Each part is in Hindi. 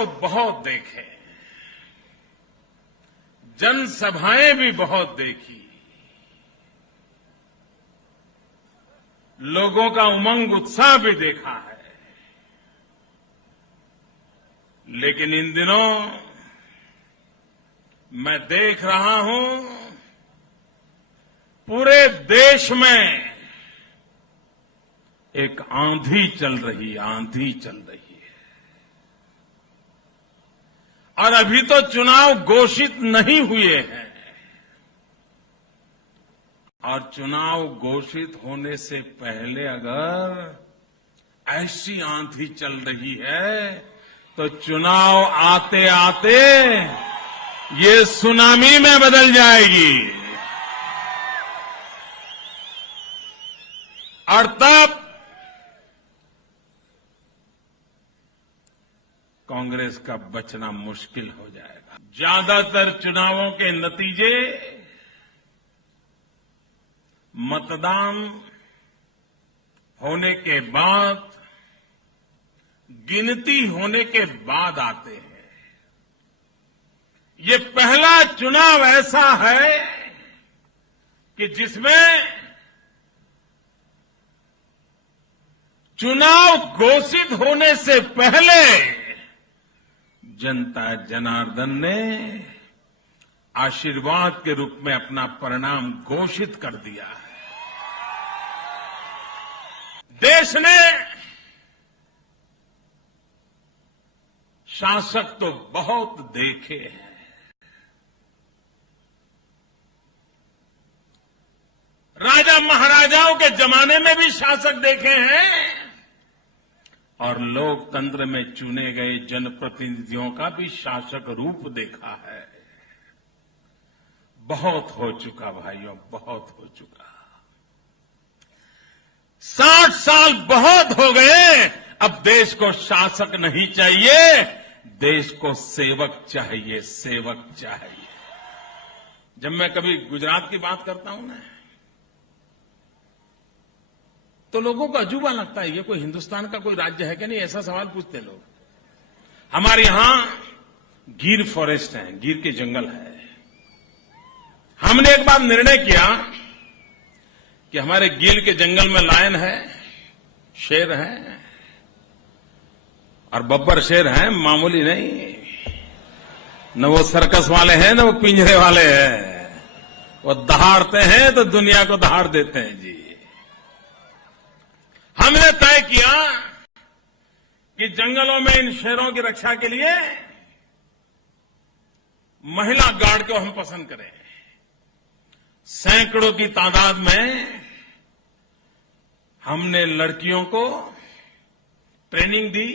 तो बहुत देखे, जनसभाएं भी बहुत देखी, लोगों का उमंग उत्साह भी देखा है, लेकिन इन दिनों मैं देख रहा हूं पूरे देश में एक आंधी चल रही है। और अभी तो चुनाव घोषित नहीं हुए हैं, और चुनाव घोषित होने से पहले अगर ऐसी आंधी चल रही है तो चुनाव आते आते ये सुनामी में बदल जाएगी। और तब कांग्रेस का बचना मुश्किल हो जाएगा। ज्यादातर चुनावों के नतीजे मतदान होने के बाद, गिनती होने के बाद आते हैं। ये पहला चुनाव ऐसा है कि जिसमें चुनाव घोषित होने से पहले जनता जनार्दन ने आशीर्वाद के रूप में अपना परिणाम घोषित कर दिया है। देश ने शासक तो बहुत देखे हैं, राजा महाराजाओं के जमाने में भी शासक देखे हैं, और लोकतंत्र में चुने गए जनप्रतिनिधियों का भी शासक रूप देखा है। बहुत हो चुका भाइयों, बहुत हो चुका। 60 साल बहुत हो गए। अब देश को शासक नहीं चाहिए, देश को सेवक चाहिए, सेवक चाहिए। जब मैं कभी गुजरात की बात करता हूं ना, तो लोगों को अजूबा लगता है, ये कोई हिंदुस्तान का कोई राज्य है कि नहीं, ऐसा सवाल पूछते हैं लोग। हमारे यहां गिर फॉरेस्ट है, गिर के जंगल है। हमने एक बार निर्णय किया कि हमारे गिर के जंगल में लायन है, शेर है, और बब्बर शेर है, मामूली नहीं। न वो सर्कस वाले हैं, न वो पिंजरे वाले हैं। वो दहाड़ते हैं तो दुनिया को दहाड़ देते हैं जी। हमने तय किया कि जंगलों में इन शेरों की रक्षा के लिए महिला गार्ड को हम पसंद करें। सैकड़ों की तादाद में हमने लड़कियों को ट्रेनिंग दी,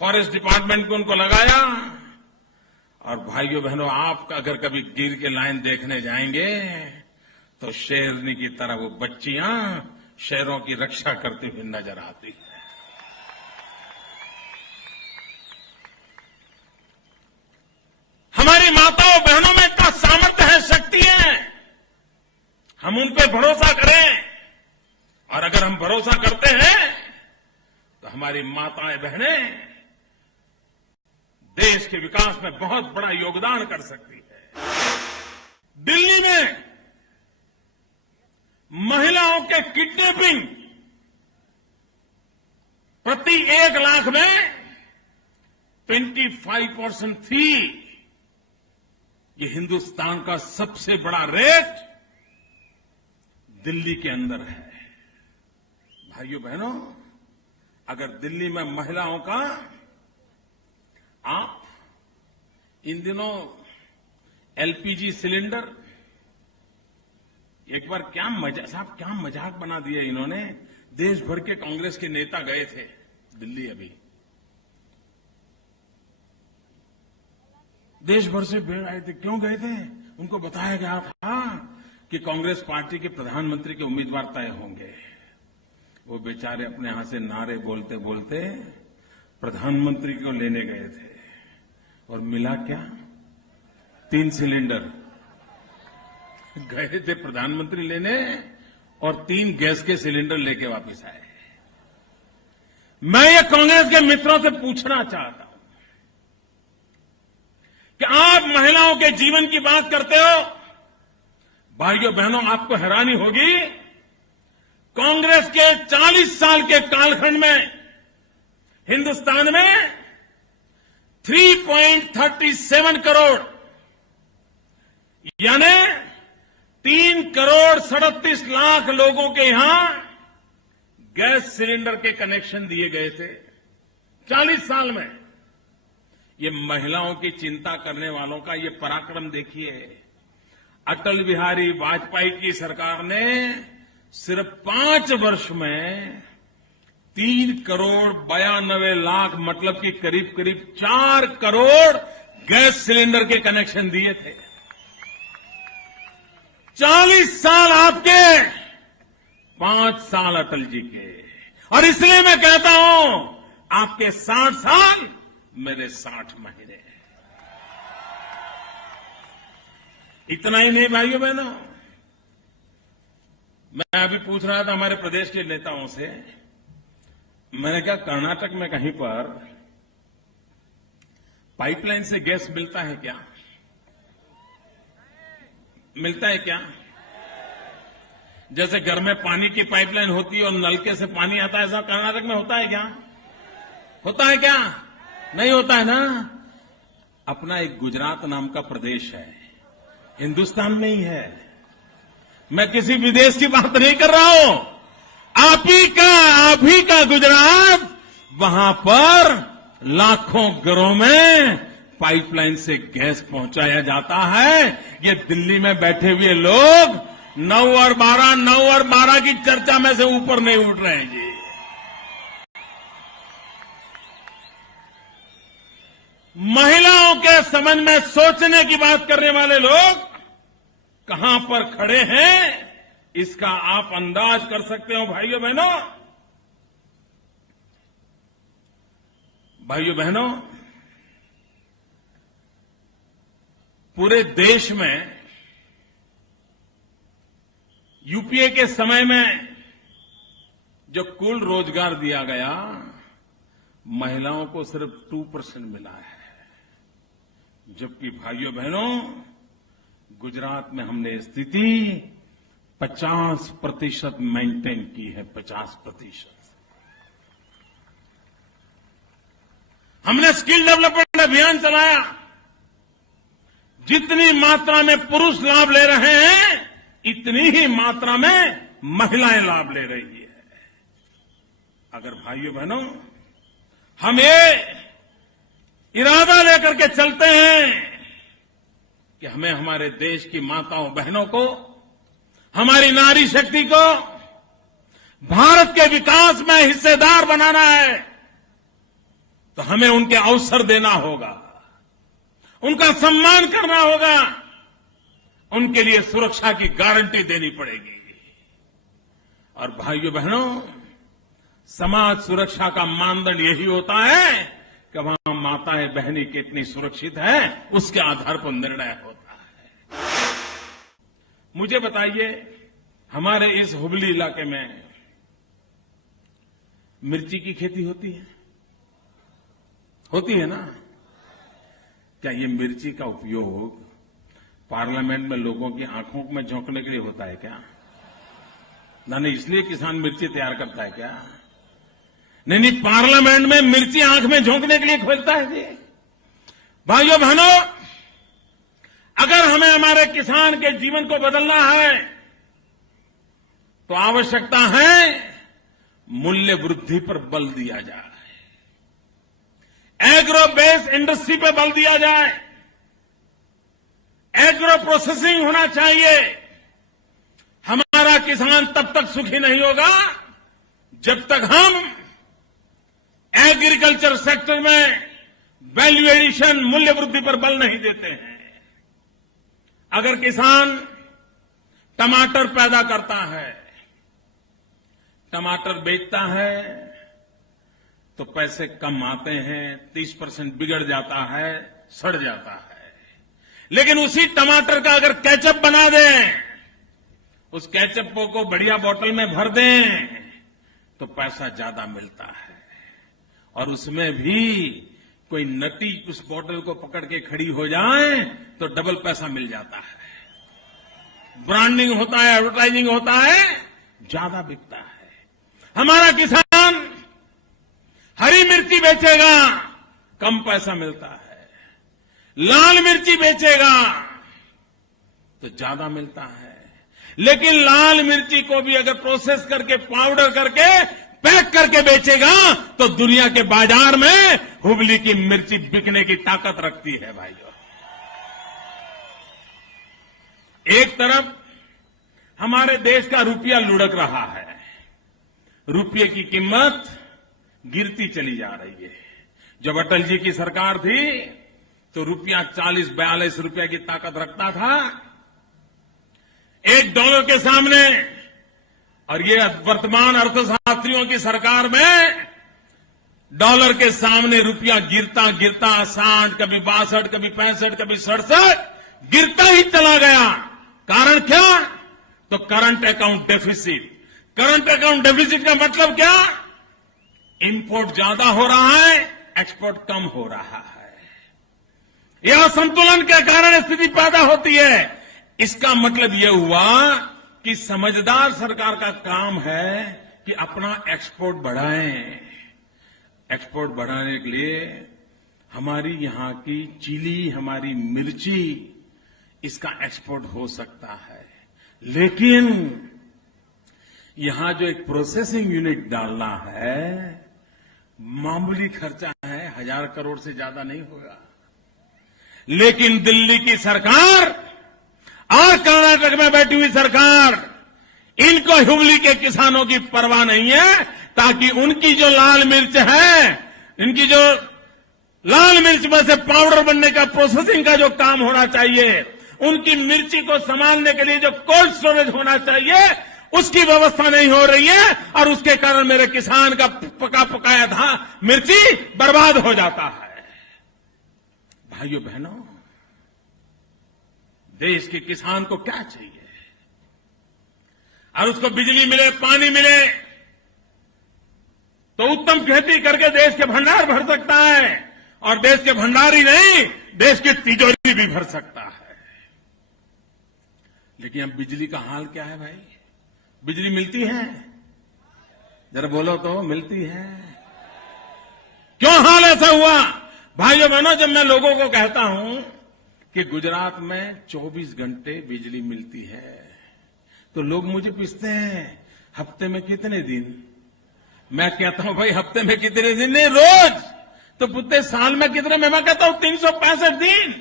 फॉरेस्ट डिपार्टमेंट को उनको लगाया। और भाइयों बहनों, आप अगर कभी गिर के लाइन देखने जाएंगे तो शेरनी की तरह वो बच्चियां शेरों की रक्षा करती हुई नजर आती है। हमारी माताओं बहनों में इतना सामर्थ्य है, शक्ति है। हम उन पे भरोसा करें, और अगर हम भरोसा करते हैं तो हमारी माताएं बहनें देश के विकास में बहुत बड़ा योगदान कर सकती है। दिल्ली में महिलाओं के किडनैपिंग प्रति 1 लाख में 25% थी। ये हिंदुस्तान का सबसे बड़ा रेट दिल्ली के अंदर है। भाइयों बहनों, अगर दिल्ली में महिलाओं का, आप इन दिनों एलपीजी सिलेंडर, एक बार क्या मजाक बना दिया इन्होंने। देश भर के कांग्रेस के नेता गए थे दिल्ली, अभी देश भर से भीड़ आए थे। क्यों गए थे? उनको बताया गया था कि कांग्रेस पार्टी के प्रधानमंत्री के उम्मीदवार तय होंगे। वो बेचारे अपने यहां से नारे बोलते बोलते प्रधानमंत्री को लेने गए थे, और मिला क्या? 3 सिलेंडर। गए थे प्रधानमंत्री लेने और 3 गैस के सिलेंडर लेके वापस आए। मैं ये कांग्रेस के मित्रों से पूछना चाहता हूं, कि आप महिलाओं के जीवन की बात करते हो। भाइयों बहनों, आपको हैरानी होगी, कांग्रेस के 40 साल के कालखंड में हिंदुस्तान में 3.37 करोड़ यानी 3,37,00,000 लोगों के यहां गैस सिलेंडर के कनेक्शन दिए गए थे 40 साल में। ये महिलाओं की चिंता करने वालों का ये पराक्रम देखिए। अटल बिहारी वाजपेयी की सरकार ने सिर्फ 5 वर्ष में 3,92,00,000 मतलब कि करीब करीब 4 करोड़ गैस सिलेंडर के कनेक्शन दिए थे। 40 साल आपके, 5 साल अटल जी के। और इसलिए मैं कहता हूं, आपके 60 साल मेरे 60 महीने। इतना ही नहीं भाइयों बहनों, मैं अभी पूछ रहा था हमारे प्रदेश के नेताओं से, मैंने कहा कर्नाटक में कहीं पर पाइपलाइन से गैस मिलता है क्या? मिलता है क्या? जैसे घर में पानी की पाइपलाइन होती है और नलके से पानी आता है, ऐसा कर्नाटक में होता है क्या? होता है क्या? नहीं होता है ना। अपना एक गुजरात नाम का प्रदेश है, हिंदुस्तान में ही है। मैं किसी विदेश की बात नहीं कर रहा हूं। आप ही का गुजरात, वहां पर लाखों घरों में पाइपलाइन से गैस पहुंचाया जाता है। ये दिल्ली में बैठे हुए लोग 9 और 12 की चर्चा में से ऊपर नहीं उठ रहे हैं जी। महिलाओं के संबंध में सोचने की बात करने वाले लोग कहां पर खड़े हैं, इसका आप अंदाज कर सकते हो भाइयों बहनों। भाइयों बहनों, पूरे देश में यूपीए के समय में जो कुल रोजगार दिया गया, महिलाओं को सिर्फ 2% मिला है। जबकि भाइयों बहनों, गुजरात में हमने स्थिति 50% मेंटेन की है। 50%। हमने स्किल डेवलपमेंट अभियान चलाया। जितनी मात्रा में पुरुष लाभ ले रहे हैं, इतनी ही मात्रा में महिलाएं लाभ ले रही है। अगर भाइयों बहनों हम ये इरादा लेकर के चलते हैं कि हमें हमारे देश की माताओं बहनों को, हमारी नारी शक्ति को भारत के विकास में हिस्सेदार बनाना है, तो हमें उनके अवसर देना होगा, उनका सम्मान करना होगा, उनके लिए सुरक्षा की गारंटी देनी पड़ेगी। और भाइयों बहनों, समाज सुरक्षा का मानदंड यही होता है कि वहां माताएं बहनें कितनी सुरक्षित हैं, उसके आधार पर निर्णय होता है। मुझे बताइए, हमारे इस हुबली इलाके में मिर्ची की खेती होती है? होती है ना? क्या ये मिर्ची का उपयोग पार्लियामेंट में लोगों की आंखों में झोंकने के लिए होता है क्या? नहीं, इसलिए किसान मिर्ची तैयार करता है क्या? नहीं, पार्लियामेंट में मिर्ची आंख में झोंकने के लिए खोलता है जी। भाइयों बहनों, अगर हमें हमारे किसान के जीवन को बदलना है, तो आवश्यकता है मूल्य वृद्धि पर बल दिया जाए, एग्रो बेस्ड इंडस्ट्री पर बल दिया जाए, एग्रो प्रोसेसिंग होना चाहिए। हमारा किसान तब तक सुखी नहीं होगा जब तक हम एग्रीकल्चर सेक्टर में वैल्यू एडिशन, मूल्य वृद्धि पर बल नहीं देते हैं। अगर किसान टमाटर पैदा करता है, टमाटर बेचता है, तो पैसे कम आते हैं, 30% बिगड़ जाता है, सड़ जाता है। लेकिन उसी टमाटर का अगर केचप बना दें, उस केचप को बढ़िया बोतल में भर दें, तो पैसा ज्यादा मिलता है। और उसमें भी कोई नटी उस बोतल को पकड़ के खड़ी हो जाए तो डबल पैसा मिल जाता है, ब्रांडिंग होता है, एडवर्टाइजिंग होता है, ज्यादा बिकता है। हमारा किसान हरी मिर्ची बेचेगा, कम पैसा मिलता है, लाल मिर्ची बेचेगा तो ज्यादा मिलता है। लेकिन लाल मिर्ची को भी अगर प्रोसेस करके पाउडर करके पैक करके बेचेगा तो दुनिया के बाजार में हुबली की मिर्ची बिकने की ताकत रखती है भाइयों। एक तरफ हमारे देश का रुपया लुढ़क रहा है, रुपये की कीमत गिरती चली जा रही है। जब अटल जी की सरकार थी तो रुपया 40-42 रुपये की ताकत रखता था $1 के सामने, और ये वर्तमान अर्थशास्त्रियों की सरकार में डॉलर के सामने रुपया गिरता गिरता 60, कभी 62, कभी 65, कभी 67 गिरता ही चला गया। कारण क्या? तो current account deficit. Current account deficit का मतलब क्या? इंपोर्ट ज्यादा हो रहा है, एक्सपोर्ट कम हो रहा है। यह असंतुलन के कारण स्थिति पैदा होती है। इसका मतलब यह हुआ कि समझदार सरकार का काम है कि अपना एक्सपोर्ट बढ़ाएं। एक्सपोर्ट बढ़ाने के लिए हमारी यहां की चिली, हमारी मिर्ची, इसका एक्सपोर्ट हो सकता है। लेकिन यहां जो एक प्रोसेसिंग यूनिट डालना है, मामूली खर्चा है, 1000 करोड़ से ज्यादा नहीं होगा। लेकिन दिल्ली की सरकार और कर्नाटक में बैठी हुई सरकार, इनको हुबली के किसानों की परवाह नहीं है, ताकि उनकी जो लाल मिर्च है, इनकी जो लाल मिर्च में से पाउडर बनने का प्रोसेसिंग का जो काम होना चाहिए, उनकी मिर्ची को संभालने के लिए जो कोल्ड स्टोरेज होना चाहिए, उसकी व्यवस्था नहीं हो रही है, और उसके कारण मेरे किसान का पका पकाया मिर्ची बर्बाद हो जाता है। भाइयों बहनों, देश के किसान को क्या चाहिए? और उसको बिजली मिले, पानी मिले तो उत्तम खेती करके देश के भंडार भर सकता है, और देश के भंडार ही नहीं, देश की तिजोरी भी भर सकता है। लेकिन अब बिजली का हाल क्या है भाई? बिजली मिलती है? जरा बोलो तो, मिलती है? क्यों हाल ऐसा हुआ? भाइयों बहनों, जब मैं लोगों को कहता हूं कि गुजरात में 24 घंटे बिजली मिलती है, तो लोग मुझे पूछते हैं हफ्ते में कितने दिन? मैं कहता हूं भाई हफ्ते में कितने दिन नहीं, रोज। तो पूछते साल में कितने? मैं कहता हूं 365 दिन।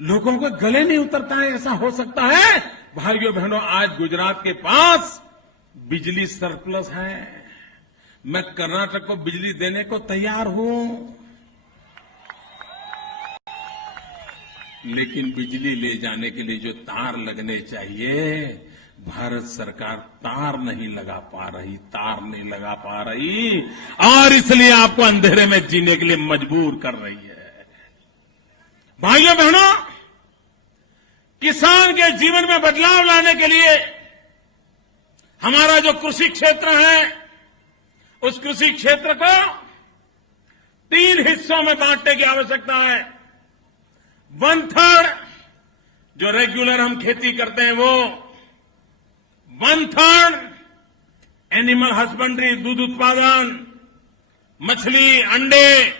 लोगों को गले नहीं उतरता है, ऐसा हो सकता है? भाइयों बहनों, आज गुजरात के पास बिजली सरप्लस है। मैं कर्नाटक को बिजली देने को तैयार हूं, लेकिन बिजली ले जाने के लिए जो तार लगने चाहिए, भारत सरकार तार नहीं लगा पा रही, और इसलिए आपको अंधेरे में जीने के लिए मजबूर कर रही है। भाइयों बहनों, किसान के जीवन में बदलाव लाने के लिए हमारा जो कृषि क्षेत्र है, उस कृषि क्षेत्र को 3 हिस्सों में बांटने की आवश्यकता है। 1/3 जो रेगुलर हम खेती करते हैं वो, 1/3 एनिमल हस्बेंड्री, दूध उत्पादन, मछली, अंडे,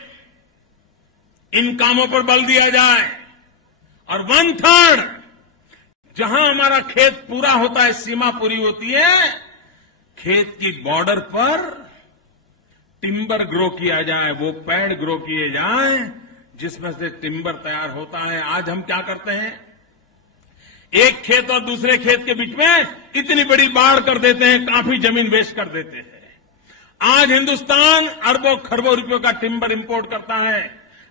इन कामों पर बल दिया जाए, और 1/3 जहां हमारा खेत पूरा होता है, सीमा पूरी होती है, खेत की बॉर्डर पर टिम्बर ग्रो किया जाए, वो पेड़ ग्रो किए जाए जिसमें से टिम्बर तैयार होता है। आज हम क्या करते हैं, एक खेत और दूसरे खेत के बीच में इतनी बड़ी बाढ़ कर देते हैं, काफी जमीन वेस्ट कर देते हैं। आज हिंदुस्तान अरबों खरबों रुपयों का टिम्बर इंपोर्ट करता है।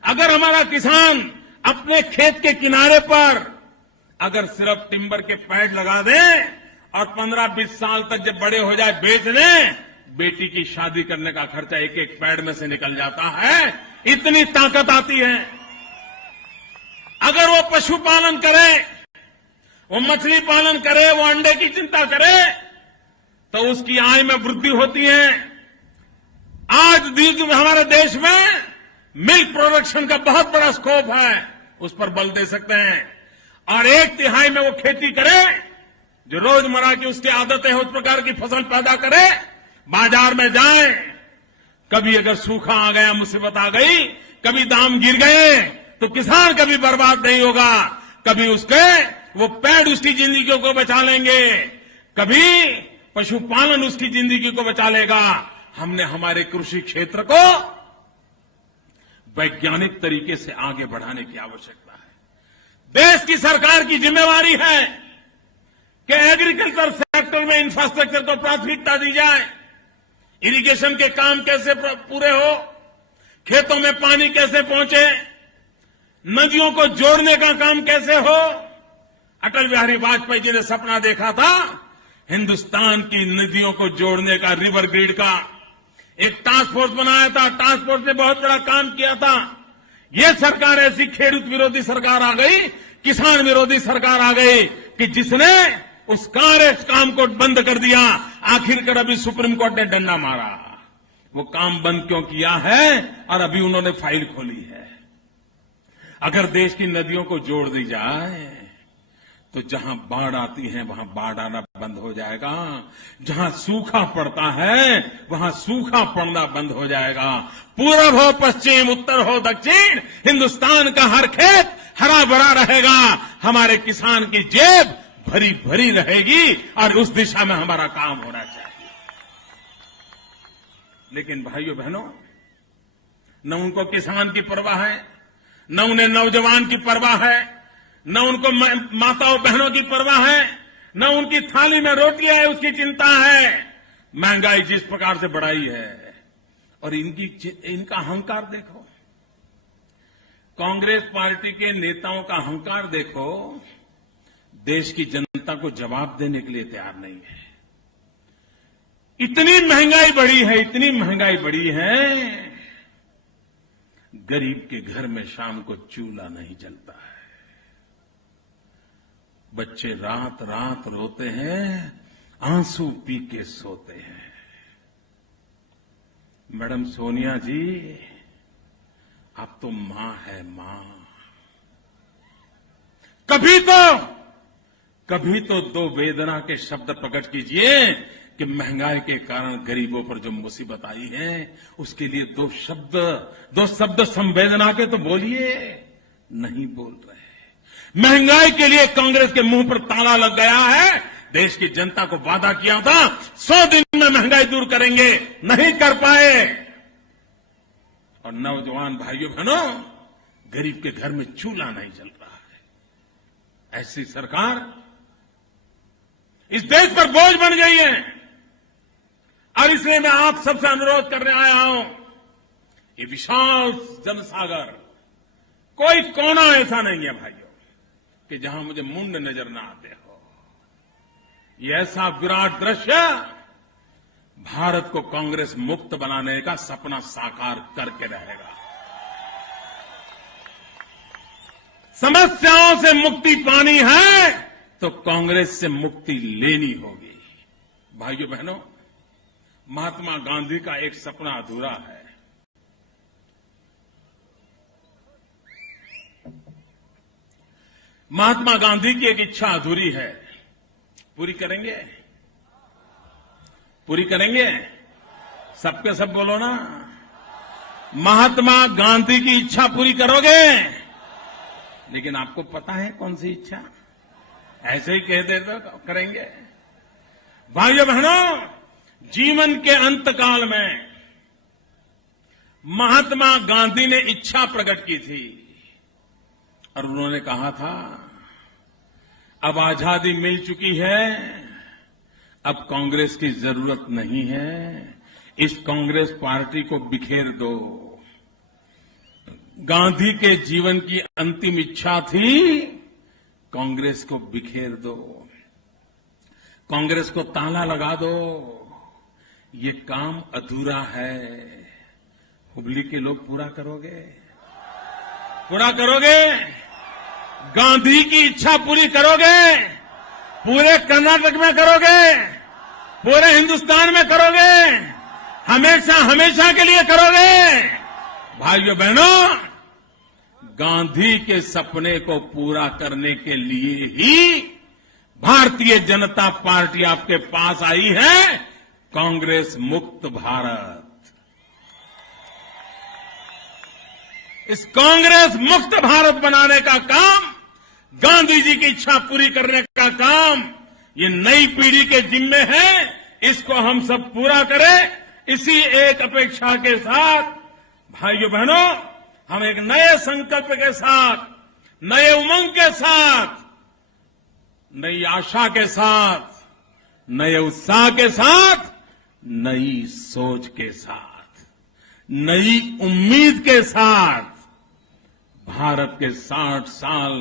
अगर हमारा किसान अपने खेत के किनारे पर अगर सिर्फ टिम्बर के पेड़ लगा दे और 15-20 साल तक जब बड़े हो जाए बेच दें, बेटी की शादी करने का खर्चा एक एक पेड़ में से निकल जाता है। इतनी ताकत आती है। अगर वो पशुपालन करे, वो मछली पालन करे, वो अंडे की चिंता करे, तो उसकी आय में वृद्धि होती है। आज हमारे देश में मिल्क प्रोडक्शन का बहुत बड़ा स्कोप है, उस पर बल दे सकते हैं। और 1/3 में वो खेती करे जो रोजमर्रा की उसकी आदतें हैं, उस प्रकार की फसल पैदा करे, बाजार में जाए। कभी अगर सूखा आ गया, मुसीबत आ गई, कभी दाम गिर गए, तो किसान कभी बर्बाद नहीं होगा। कभी उसके वो पेड़ उसकी जिंदगी को बचा लेंगे, कभी पशुपालन उसकी जिंदगी को बचा लेगा। हमने हमारे कृषि क्षेत्र को वैज्ञानिक तरीके से आगे बढ़ाने की आवश्यकता है। देश की सरकार की जिम्मेवारी है कि एग्रीकल्चर सेक्टर में इंफ्रास्ट्रक्चर को प्राथमिकता दी जाए। इरिगेशन के काम कैसे पूरे हो, खेतों में पानी कैसे पहुंचे, नदियों को जोड़ने का काम कैसे हो। अटल बिहारी वाजपेयी जी ने सपना देखा था हिंदुस्तान की नदियों को जोड़ने का, रिवर ग्रिड का। एक टास्क फोर्स बनाया था, टास्क फोर्स ने बहुत बड़ा काम किया था। ये सरकार ऐसी खेडूत विरोधी सरकार आ गई, किसान विरोधी सरकार आ गई कि जिसने उस काम को बंद कर दिया। आखिरकार अभी सुप्रीम कोर्ट ने डंडा मारा। वो काम बंद क्यों किया है और अभी उन्होंने फाइल खोली है। अगर देश की नदियों को जोड़ दी जाए तो जहां बाढ़ आती है वहां बाढ़ आना बंद हो जाएगा, जहां सूखा पड़ता है वहां सूखा पड़ना बंद हो जाएगा। पूरब हो पश्चिम, उत्तर हो दक्षिण, हिंदुस्तान का हर खेत हरा भरा रहेगा। हमारे किसान की जेब भरी भरी रहेगी और उस दिशा में हमारा काम होना चाहिए। लेकिन भाइयों बहनों, न उनको किसान की परवाह है, न उन्हें नौजवान की परवाह है, न उनको माताओं बहनों की परवाह है, न उनकी थाली में रोटियां है उसकी चिंता है। महंगाई जिस प्रकार से बढ़ाई है और इनका अहंकार देखो, कांग्रेस पार्टी के नेताओं का अहंकार देखो, देश की जनता को जवाब देने के लिए तैयार नहीं है। इतनी महंगाई बढ़ी है, इतनी महंगाई बढ़ी है, गरीब के घर में शाम को चूल्हा नहीं जलता है। बच्चे रात रात रोते हैं, आंसू पी के सोते हैं। मैडम सोनिया जी, आप तो मां है, मां। कभी तो दो वेदना के शब्द प्रकट कीजिए कि महंगाई के कारण गरीबों पर जो मुसीबत आई है उसके लिए दो शब्द संवेदना के तो बोलिए। नहीं बोल रहे। महंगाई के लिए कांग्रेस के मुंह पर ताला लग गया है। देश की जनता को वादा किया था 100 दिन में महंगाई दूर करेंगे, नहीं कर पाए। और नौजवान भाइयों बहनों, गरीब के घर में चूल्हा नहीं जल रहा है। ऐसी सरकार इस देश पर बोझ बन गई है। और इसलिए मैं आप सबसे अनुरोध करने आया हूं, ये विशाल जनसागर, कोई कोना ऐसा नहीं है भाइयों कि जहां मुझे मुंड नजर ना आते हो। ये ऐसा विराट दृश्य भारत को कांग्रेस मुक्त बनाने का सपना साकार करके रहेगा। समस्याओं से मुक्ति पानी है तो कांग्रेस से मुक्ति लेनी होगी। भाइयों बहनों, महात्मा गांधी का एक सपना अधूरा है। महात्मा गांधी की एक इच्छा अधूरी है। पूरी करेंगे? पूरी करेंगे? सबके सब बोलो ना। महात्मा गांधी की इच्छा पूरी करोगे? लेकिन आपको पता है कौन सी इच्छा? ऐसे ही कह देते तो करेंगे। भाइयों बहनों, जीवन के अंतकाल में महात्मा गांधी ने इच्छा प्रकट की थी और उन्होंने कहा था, अब आजादी मिल चुकी है, अब कांग्रेस की जरूरत नहीं है, इस कांग्रेस पार्टी को बिखेर दो। गांधी के जीवन की अंतिम इच्छा थी कांग्रेस को बिखेर दो, कांग्रेस को ताला लगा दो। ये काम अधूरा है। हुबली के लोग पूरा करोगे? पूरा करोगे? गांधी की इच्छा पूरी करोगे? पूरे कर्नाटक में करोगे? पूरे हिंदुस्तान में करोगे? हमेशा हमेशा के लिए करोगे? भाइयों बहनों, गांधी के सपने को पूरा करने के लिए ही भारतीय जनता पार्टी आपके पास आई है, कांग्रेस मुक्त भारत। इस कांग्रेस मुक्त भारत बनाने का काम, गांधी जी की इच्छा पूरी करने का काम, ये नई पीढ़ी के जिम्मे है। इसको हम सब पूरा करें। इसी एक अपेक्षा के साथ भाइयों बहनों, हम एक नए संकल्प के साथ, नए उमंग के साथ, नई आशा के साथ, नए उत्साह के साथ, नई सोच के साथ, नई उम्मीद के साथ भारत के 60 साल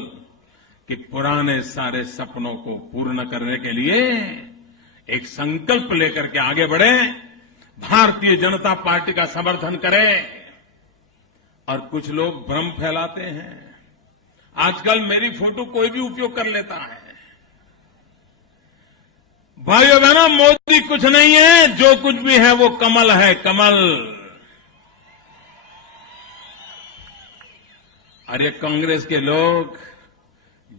के पुराने सारे सपनों को पूर्ण करने के लिए एक संकल्प लेकर के आगे बढ़े, भारतीय जनता पार्टी का समर्थन करें। और कुछ लोग भ्रम फैलाते हैं। आजकल मेरी फोटो कोई भी उपयोग कर लेता है। भाइयों बहनों, मोदी कुछ नहीं है, जो कुछ भी है वो कमल है, कमल। अरे कांग्रेस के लोग,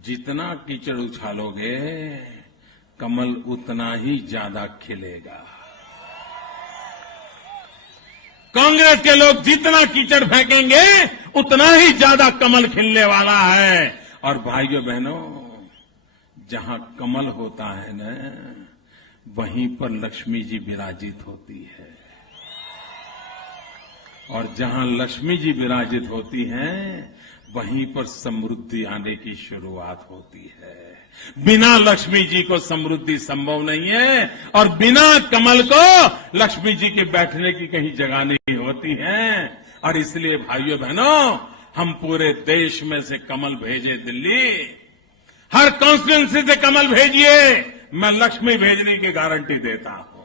जितना कीचड़ उछालोगे कमल उतना ही ज्यादा खिलेगा। कांग्रेस के लोग जितना कीचड़ फेंकेंगे उतना ही ज्यादा कमल खिलने वाला है। और भाइयों बहनों, जहां कमल होता है न, वहीं पर लक्ष्मी जी विराजित होती है। और जहां लक्ष्मी जी विराजित होती हैं, वहीं पर समृद्धि आने की शुरुआत होती है। बिना लक्ष्मी जी को समृद्धि संभव नहीं है, और बिना कमल को लक्ष्मी जी के बैठने की कहीं जगह नहीं होती है। और इसलिए भाइयों बहनों, हम पूरे देश में से कमल भेजे दिल्ली, हर कॉन्स्टिट्यूंसी से कमल भेजिए, मैं लक्ष्मी भेजने की गारंटी देता हूं।